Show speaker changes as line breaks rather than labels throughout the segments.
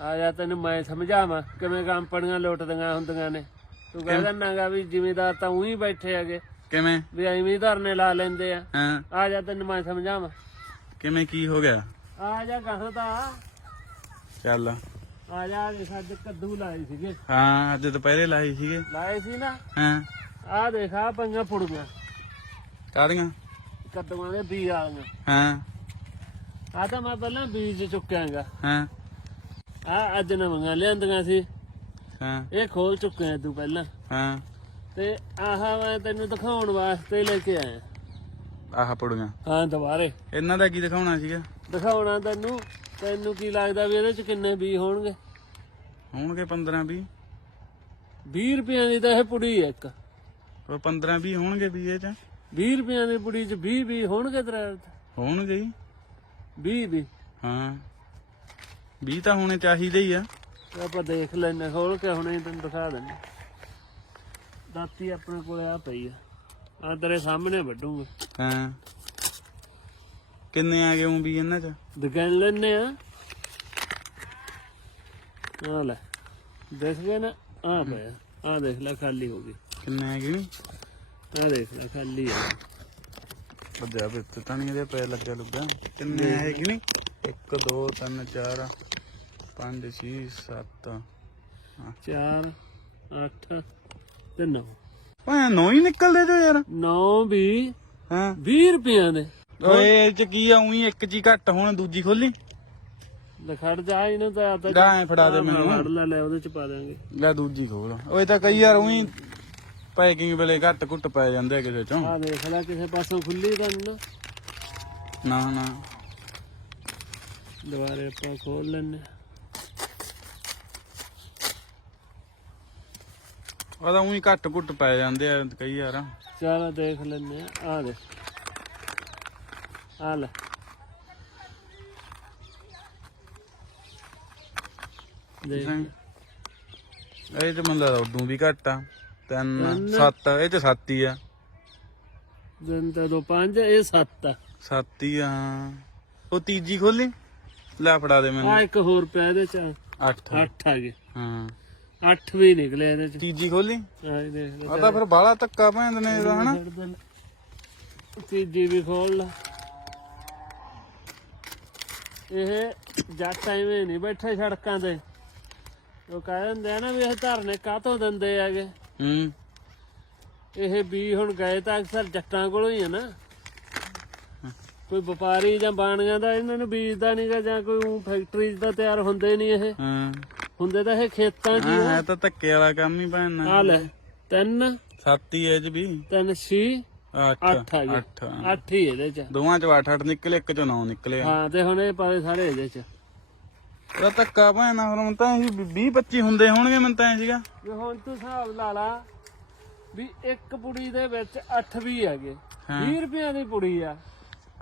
ਆ ਜਾ ਤੈਨੂੰ ਮੈਂ ਸਮਝਾਵਾਂ ਕਿਵੇਂ ਕੰਪਨੀਆਂ ਲੁੱਟਦੀਆਂ ਹੁੰਦੀਆਂ ਨੇ। ਤੂੰ ਕਹਿ ਦਿੰਨਾਗਾ ਵੀ ਜ਼ਿਮੀਦਾਰ ਤਾਂ ਉਹੀ ਬੈਠੇ ਹੈਗੇ।
ਕਿਵੇਂ?
ਵੀ ਐਵੇਂ ਧਰਨੇ ਲਾ ਲੈਂਦੇ ਆ।
ਹਾਂ।
ਆ ਜਾ ਤੈਨੂੰ ਮੈਂ ਸਮਝਾਵਾਂ।
ਕਿਵੇਂ ਕੀ ਹੋ ਗਿਆ?
ਆ ਜਾ ਕਹਾਂ ਤਾਂ।
ਚੱਲ।
ਆ ਜਾ ਦੇਖ ਅੱਜ ਕੱਦੂ ਲਾਏ ਸੀਗੇ।
ਹਾਂ ਅੱਜ ਦੁਪਹਿਰੇ ਲਾਏ ਸੀਗੇ।
ਲਾਏ ਸੀ ਨਾ।
ਹਾਂ।
ਆ ਦੇਖ ਆ ਪੰਗਾ ਫੁੜੀਆਂ
ਕਾੜੀਆਂ
ਕੱਦੂਆਂ ਦੇ ਬੀਜ ਆਲੀਆਂ
ਹਾਂ।
ਆ ਤਾਂ ਮੈਂ ਪਹਿਲਾਂ ਬੀਜ ਚੁੱਕਿਆਗਾ
ਹਾਂ।
ਆ ਅੱਜ ਨਵੀਆਂ ਲਿਆਂਦੀਆਂ ਸੀ।
ਹਾਂ।
ਇਹ ਖੋਲ ਚੁੱਕੇ ਆ ਤੂੰ ਪਹਿਲਾਂ।
ਹਾਂ।
ਤੇ ਆਹ ਮੈਂ ਤੈਨੂੰ ਦਿਖਾਉਣ ਵਾਸਤੇ ਲੈ ਕੇ ਆਇਆ।
ਆਹ ਪੜੂਆਂ।
ਹਾਂ ਦੁਬਾਰੇ।
ਇਹਨਾਂ ਦਾ ਕੀ ਦਿਖਾਉਣਾ ਸੀਗਾ?
ਦਿਖਾਉਣਾ ਤੈਨੂੰ। ਤੈਨੂੰ ਕੀ ਲੱਗਦਾ ਵੀ ਇਹਦੇ ਚ ਕਿੰਨੇ ਬੀ ਹੋਣਗੇ?
ਹੋਣਗੇ 15 20
20 ਰੁਪਈਆਂ ਦੀ ਤਾਂ ਇਹ ਪੁੜੀ ਹੈ ਇੱਕ।
ਉਹ 15 20 ਹੋਣਗੇ ਵੀ ਇਹ ਚ?
20 ਰੁਪਈਆਂ ਦੀ ਪੁੜੀ ਚ 20 ਬੀ ਹੋਣਗੇ ਤੇਰੇ
ਹੋਣਗੇ ਹੀ
20 ਬੀ।
ਹਾਂ। 20 ਤਾਂ ਹੋਣੇ ਚਾਹੀਦੇ ਹੀ ਆ।
ਤੇ ਆਪਾਂ ਦੇਖ ਲੈਨੇ ਖੋਲ ਕੇ ਹੁਣੇ ਤੈਨੂੰ ਦਿਖਾ ਦਿੰਦੇ। ਦਾਤੀ ਆਪਣੇ ਕੋਲੇ ਆ ਪਈ ਆ। ਆ ਤੇਰੇ ਸਾਹਮਣੇ ਵੱਢੂਗਾ।
ਹਾਂ। ਕਿੰਨੇ ਆ ਗਏ ਉਹ ਵੀ ਇਹਨਾਂ ਚ?
ਦੁਕਾਨ ਲੈਨੇ ਆ। ਆ ਲੈ ਦੇਖ ਗਏ ਨਾ ਆ ਪਿਆ। ਆ ਦੇਖ ਲੈ ਖਾਲੀ ਹੋ ਗਈ।
ਕਿੰਨੇ ਆ ਗਏ
ਆ ਦੇਖ ਲੈ ਖਾਲੀ ਆ।
ਵੱਡਿਆ ਵਿੱਚ ਤਾਂ ਨਹੀਂ ਇਹਦੇ ਪੈ ਲੱਗਿਆ ਲੁੱਗਾ ਕਿੰਨੇ ਆ ਹੈਗੇ ਨਹੀਂ? 1 2 3 4 5 6 7
4 8 ਤੇ 9
ਓਏ ਨੌ ਹੀ ਨਿਕਲਦੇ ਜੋ ਯਾਰ।
9 ਵੀ
ਹਾਂ?
20 ਰੁਪਈਆਂ ਦੇ।
ਓਏ ਇਹ ਚ ਕੀ ਆ ਉਹੀ ਇੱਕ ਜੀ ਘੱਟ ਹੁਣ ਦੂਜੀ ਖੋਲੀ।
ਲਖੜ ਜਾ ਇਹਨੂੰ ਤਾਂ ਆ ਤਾਂ
ਗਾ ਫੜਾ ਦੇ ਮੈਨੂੰ।
ਫੜ ਲੈ ਲੈ ਉਹਦੇ ਚ ਪਾ ਦਾਂਗੇ
ਲੈ ਦੂਜੀ ਖੋਲ। ਓਏ ਤਾਂ ਕਈ ਯਾਰ ਉਹੀ ਪੈਕਿੰਗ ਵੇਲੇ ਘੱਟ ਘੁੱਟ ਪੈ ਜਾਂਦੇ ਕਿਸੇ ਚੋਂ।
ਆ ਦੇਖ ਲੈ ਕਿਸੇ ਪਾਸੋਂ ਖੁੱਲੀ ਤਾਂ ਨੀ। ਨਾ
ਨਾ।
ਦੁਬਾਰੇ ਆਪਾਂ ਖੋਲ ਲੈਨੇ
ਉਹਦਾ ਉਹੀ ਘੱਟ ਘੁੱਟ ਪੈ ਜਾਂਦੇ ਆ ਕਈ ਯਾਰ
ਚਲ ਦੇਖ ਲੈਨੇ ਆ। ਆ ਦੇ ਆ ਲੈ। ਦੇਖ।
ਇਹ ਤੇ ਮੰਨ ਲਾ ਉਦੋਂ ਵੀ ਘੱਟ ਆ। ਤਿੰਨ ਸੱਤ ਇਹ ਚ ਸੱਤ ਹੀ ਆ।
ਦਿਨ ਤਾਂ ਦੋ ਪੰਜ ਇਹ ਸੱਤ ਆ।
ਸੱਤ ਹੀ ਆ। ਉਹ ਤੀਜੀ ਖੋਲੀ? ਲੈ ਫੜਾ ਦੇ ਮੈਨੂੰ।
ਆ ਇੱਕ ਹੋਰ ਪਿਆ ਇਹਦੇ ਚ
ਅੱਠ।
ਅੱਠ ਆ ਗਏ।
ਹਾਂ।
ਅੱਠ ਵੀ ਨਿਕਲੇ ਇਹਦੇ ਚ।
ਤੀਜੀ ਖੋਲੀ?
ਆ ਇਹ ਦੇਖ ਲੈ
ਆ ਤਾਂ ਫਿਰ ਬਾਹਲਾ ਧੱਕਾ ਭੈਂਦ ਨੇ ਇਹਦਾ ਹਨਾ?
ਦੇ ਲੈ। ਤੀਜੀ ਵੀ ਖੋਲ ਲਾ। ਇਹ ਜੱਟ ਐਵੇਂ ਨਹੀਂ ਬੈਠੇ ਸੜਕਾਂ ਤੇ। ਉਹ ਕਹਿ ਦਿੰਦੇ ਆ ਨਾ ਵੀ ਇਹ ਧਰਨੇ ਕਾਹਤੋਂ ਦਿੰਦੇ ਹੈਗੇ?
ਹੂੰ।
ਇਹ ਵੀ ਹੁਣ ਗਏ ਤਾਂ ਅਕਸਰ ਜੱਟਾਂ ਕੋਲੋਂ ਹੀ ਆ ਨਾ। ਕੋਈ ਵਪਾਰੀ ਜਾਂ ਬਾਣੀਆਂ ਦਾ ਇਹਨਾਂ ਨੂੰ ਬੀਜਦਾ ਨਹੀਂਗਾ ਜਾਂ ਕੋਈ ਫੈਕਟਰੀ ਤਾਂ ਤਿਆਰ ਹੁੰਦੇ ਨਹੀਂ ਇਹ।
ਹਾਂ।
ਹੁੰਦੇ ਤਾਂ ਇਹ ਖੇਤਾਂ 'ਚ ਹੀ
ਹਾਂ ਇਹ ਤਾਂ ਧੱਕੇ ਵਾਲਾ ਕੰਮ ਹੀ ਭੈਣ।
ਆ ਲੈ ਤਿੰਨ
ਸੱਤ ਹੀ ਇਹ ਚ ਵੀ।
ਤਿੰਨ ਛੇ
ਅੱਠ
ਅੱਠ ਆ ਗਏ
ਅੱਠ
ਅੱਠ ਹੀ ਇਹਦੇ 'ਚ।
ਦੋਵਾਂ ਚ ਅੱਠ ਅੱਠ ਨਿਕਲੇ ਇੱਕ ਚ ਨੌ ਨਿਕਲੇ ਆ।
ਹਾਂ ਤੇ ਹੁਣ ਇਹ ਪਾਏ ਸਾਰੇ ਇਹਦੇ 'ਚ।
ਉਹਦਾ ਧੱਕਾ ਭੈਣ ਹੁਣ ਤਾਂ ਇਹ 20 25 ਹੁੰਦੇ ਹੋਣਗੇ ਮੈਨੂੰ ਤਾਂ ਐ ਸੀਗਾ।
ਵੀ ਹੁਣ ਤੂੰ ਹਿਸਾਬ ਲਾ ਲਾ ਵੀ ਇੱਕ ਪੁੜੀ ਦੇ ਵਿੱਚ 8 ਵੀ ਹੈਗੇ। 20 ਰੁਪਈਆਂ ਦੀ ਪੁੜੀ ਆ।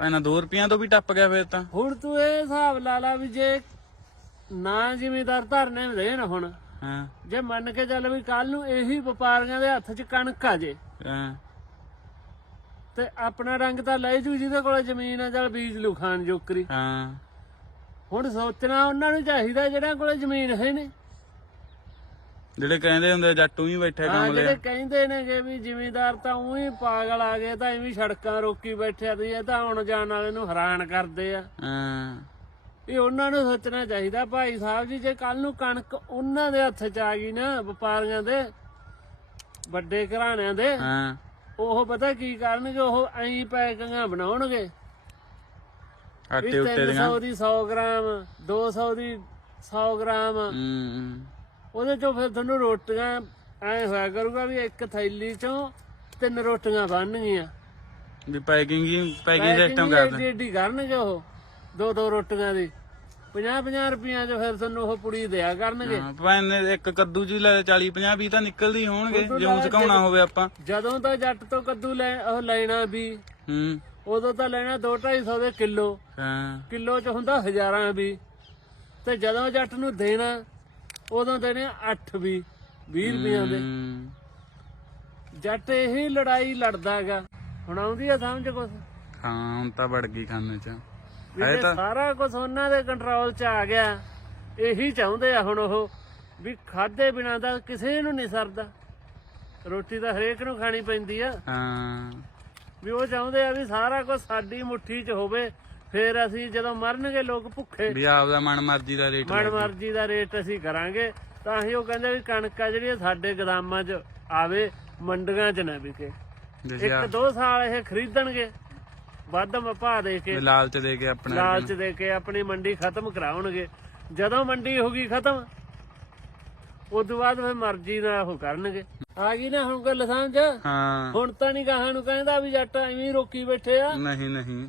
ਇਹਨਾਂ 2 ਰੁਪਈਆਂ ਤੋਂ ਵੀ ਟੱਪ ਗਿਆ ਫਿਰ ਤਾਂ।
ਹੁਣ ਤੂੰ ਇਹ ਹਿਸਾਬ ਲਾ ਲਾ ਵੀ ਜੇ ਨਾ ਜ਼ਿਮੀਦਾਰ ਧਰਨੇ ਦੇਣ ਹੁਣ।
ਹਾਂ।
ਜੇ ਮੰਨ ਕੇ ਚੱਲ ਵੀ ਕੱਲ ਨੂੰ ਇਹੀ ਵਪਾਰੀਆਂ ਦੇ ਹੱਥ 'ਚ ਕਣਕ ਆ ਜੇ।
ਹਾਂ।
ਤੇ ਆਪਣਾ ਰੰਗ ਤਾਂ ਲੈ ਜੂ ਜਿਹਦੇ ਕੋਲ ਜ਼ਮੀਨ ਆ ਚੱਲ ਬੀਜ ਲੂ ਖਾਨ ਜੋਕਰੀ।
ਹਾਂ।
ਹੁਣ ਸੋਚਣਾ ਉਹਨਾਂ ਨੂੰ ਚਾਹੀਦਾ ਜਿਹੜਾ ਕੋਲੇ ਜ਼ਮੀਨ ਹੈ ਨੇ
ਜਿਹੜੇ ਕਹਿੰਦੇ ਹੁੰਦੇ ਆ, ਜੱਟੂ ਹੀ ਬੈਠੇ ਕੰਮ
ਜਿਹੜੇ
ਲਿਆ
ਕਹਿੰਦੇ ਨੇ ਕਿ ਵੀ ਜ਼ਿਮੀਦਾਰ ਤਾਂ ਉਹੀ ਪਾਗਲ ਆ ਗਏ ਤਾਂ ਐਵੇਂ ਸੜਕਾਂ ਰੋਕੀ ਬੈਠੇ ਤੇ ਇਹ ਤਾਂ ਆਉਣ ਜਾਣ ਵਾਲੇ ਨੂੰ ਹੈਰਾਨ ਕਰਦੇ ਆ।
ਹਾਂ।
ਇਹ ਉਹਨਾਂ ਨੂੰ ਸੋਚਣਾ ਚਾਹੀਦਾ। ਭਾਈ ਸਾਹਿਬ ਜੀ ਜੇ ਕੱਲ ਨੂੰ ਕਣਕ ਉਹਨਾਂ ਦੇ ਹੱਥ 'ਚ ਆ ਗਈ ਨਾ ਵਪਾਰੀਆਂ ਦੇ ਵੱਡੇ ਘਰਾਣਿਆਂ ਦੇ
ਹਾਂ।
ਉਹ ਪਤਾ ਕੀ ਕਰਨਗੇ? ਉਹ ਐਂ ਪੈਕਿੰਗਾਂ ਬਣਾਉਣਗੇ। ਵੀ
ਆਟੇ ਉੱਤੇ ਦੀਆਂ।
300 ਦੀ 100 ਗ੍ਰਾਮ 200 ਦੀ 100 ਗ੍ਰਾਮ।
ਹੂੰ
ਉਹਦੇ ਚੋਂ ਫਿਰ ਤੁਹਾਨੂੰ ਰੋਟੀਆਂ ਐ ਹੋਇਆ ਕਰੂਗਾ ਵੀ ਇੱਕ ਥੈਲੀ ਚੋਂ ਤਿੰਨ ਰੋਟੀਆਂ ਬਣਨਗੀਆਂ।
ਵੀ ਪੈਕਿੰਗ ਹੀ ਪੈਕਿੰਗ ਸਿਸਟਮ ਕਰਦੇ
ਏਡੀ ਏਡੀ ਕਰਨਗੇ ਉਹ। ਦੋ ਦੋ ਰੋਟੀਆਂ ਦੀ। 50 50 ਰੁਪਈਆਂ ਚ ਫਿਰ ਤੁਹਾਨੂੰ ਉਹ ਪੁੜੀ ਦਿਆ ਕਰਨਗੇ।
ਹਾਂ ਨੇ ਇੱਕ ਕੱਦੂ ਜੀ ਲੈ 40 50 20 ਤਾਂ ਨਿਕਲਦੇ ਹੋਣਗੇ ਜਿਉਂ ਸੁਕਾਉਣਾ ਹੋਵੇ ਆਪਾਂ।
ਜਦੋਂ ਤਾਂ ਜੱਟ ਤੋਂ ਕੱਦੂ ਲੈ ਉਹ ਲੈਣਾ ਵੀ।
ਹੂੰ।
ਉਦੋਂ ਤਾਂ ਲੈਣਾ 2 250 ਦੇ ਕਿਲੋ।
ਹਾਂ।
ਕਿਲੋ ਚ ਹੁੰਦਾ ਹਜ਼ਾਰਾਂ ਵੀ। ਤੇ ਜਦੋਂ ਜੱਟ ਨੂੰ ਦੇਣਾ ਉਦੋਂ ਦੇਣੇ 8 ਵੀ 20 ਰੁਪਈਆਂ ਦੇ।
ਹੂੰ।
ਜੱਟ ਇਹੀ ਲੜਾਈ ਲੜਦਾ ਹੈਗਾ ਹੁਣ ਆਉਂਦੀ ਆ ਸਮਝ ਕੁਛ?
ਹਾਂ ਹੁਣ ਤਾਂ ਵੜ ਗਈ ਖਾਨੇ ਚ।
ਜੇ ਸਾਰਾ ਕੁਝ ਉਹਨਾਂ ਦੇ ਕੰਟਰੋਲ 'ਚ ਆ ਗਿਆ। ਇਹੀ ਚਾਹੁੰਦੇ ਆ ਹੁਣ ਉਹ ਵੀ ਖਾਦੇ ਬਿਨਾਂ ਦਾ ਕਿਸੇ ਨੂੰ ਨਹੀਂ ਸਰਦਾ। ਰੋਟੀ ਤਾਂ ਹਰੇਕ ਨੂੰ ਖਾਣੀ ਪੈਂਦੀ ਆ।
ਹਾਂ।
ਵੀ ਉਹ ਚਾਹੁੰਦੇ ਆ ਵੀ ਸਾਰਾ ਕੁਝ ਸਾਡੀ ਮੁੱਠੀ 'ਚ ਹੋਵੇ ਫੇਰ ਅਸੀਂ ਜਦੋਂ ਮਰਨਗੇ ਲੋਕ ਭੁੱਖੇ
ਵੀ ਆਪਦਾ ਮਨ ਮਰਜ਼ੀ ਦਾ ਰੇਟ
ਮਨ ਮਰਜ਼ੀ ਦਾ ਰੇਟ ਅਸੀਂ ਕਰਾਂਗੇ ਤਾਂ ਹੀ ਉਹ ਕਹਿੰਦੇ ਵੀ ਕਣਕ ਆ ਜਿਹੜੀ ਸਾਡੇ ਗਦਾਮਾਂ 'ਚ ਆਵੇ ਮੰਡੀਆਂ 'ਚ ਨਾ ਵਿਕੇ। ਇੱਕ ਦੋ ਸਾਲ ਇਹ ਖਰੀਦਣਗੇ। ਵੱਧ ਭਾਅ ਦੇ ਕੇ
ਲਾਲਚ ਦੇ ਕੇ ਆਪਣਾ
ਲਾਲਚ ਦੇ ਕੇ ਆਪਣੀ ਮੰਡੀ ਖਤਮ ਕਰਾਉਣਗੇ। ਜਦੋਂ ਮੰਡੀ ਹੋ ਗਈ ਖਤਮ ਉਸ ਤੋਂ ਬਾਅਦ ਫਿਰ ਮਰਜ਼ੀ ਨਾਲ ਉਹ ਕਰਨਗੇ। ਆ ਗਈ ਨਾ ਹੁਣ ਗੱਲ ਸਮਝ?
ਹਾਂ।
ਹੁਣ ਤਾਂ ਨਹੀਂ ਗਾਹਾਂ ਨੂੰ ਕਹਿੰਦਾ ਵੀ ਜੱਟ ਐਵੇਂ ਰੋਕੀ ਬੈਠੇ ਆ।
ਨਹੀਂ ਨਹੀਂ।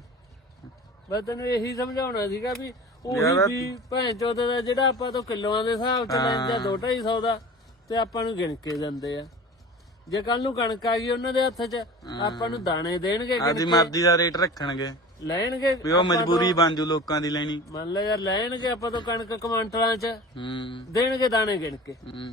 ਮੈਂ ਤੈਨੂੰ ਇਹੀ ਸਮਝਾਉਣਾ ਸੀਗਾ ਵੀ ਉਹੀ ਵੀ ਭੈਣ ਚੋਦ ਦਾ ਜਿਹੜਾ ਆਪਾਂ ਤੋਂ ਕਿਲੋਆਂ ਦੇ ਹਿਸਾਬ ਚ ਲੈਂਦੇ ਆ 2-250 ਦਾ ਤੇ ਆਪਾਂ ਨੂੰ ਗਿਣ ਕੇ ਦਿੰਦੇ ਆ। ਜੇ ਕੱਲ ਨੂੰ ਕਣਕ ਆ ਗਈ ਉਹਨਾਂ ਦੇ ਹੱਥ 'ਚ ਆਪਾਂ ਨੂੰ ਦਾਣੇ ਦੇਣਗੇ ਗਿਣ
ਆਪਦੀ ਮਰਜ਼ੀ ਦਾ ਰੇਟ ਰੱਖਣਗੇ।
ਲੈਣਗੇ।
ਵੀ ਉਹ ਮਜਬੂਰੀ ਬਣ ਜੂ ਲੋਕਾਂ ਦੀ ਲੈਣੀ।
ਮੰਨ ਲੈ ਯਾਰ ਲੈਣਗੇ ਆਪਾਂ ਤੋਂ ਕਣਕ ਕਮਾਂਟਰਾਂ 'ਚ।
ਹੂੰ।
ਦੇਣਗੇ ਦਾਣੇ ਗਿਣ ਕੇ।
ਹੂੰ।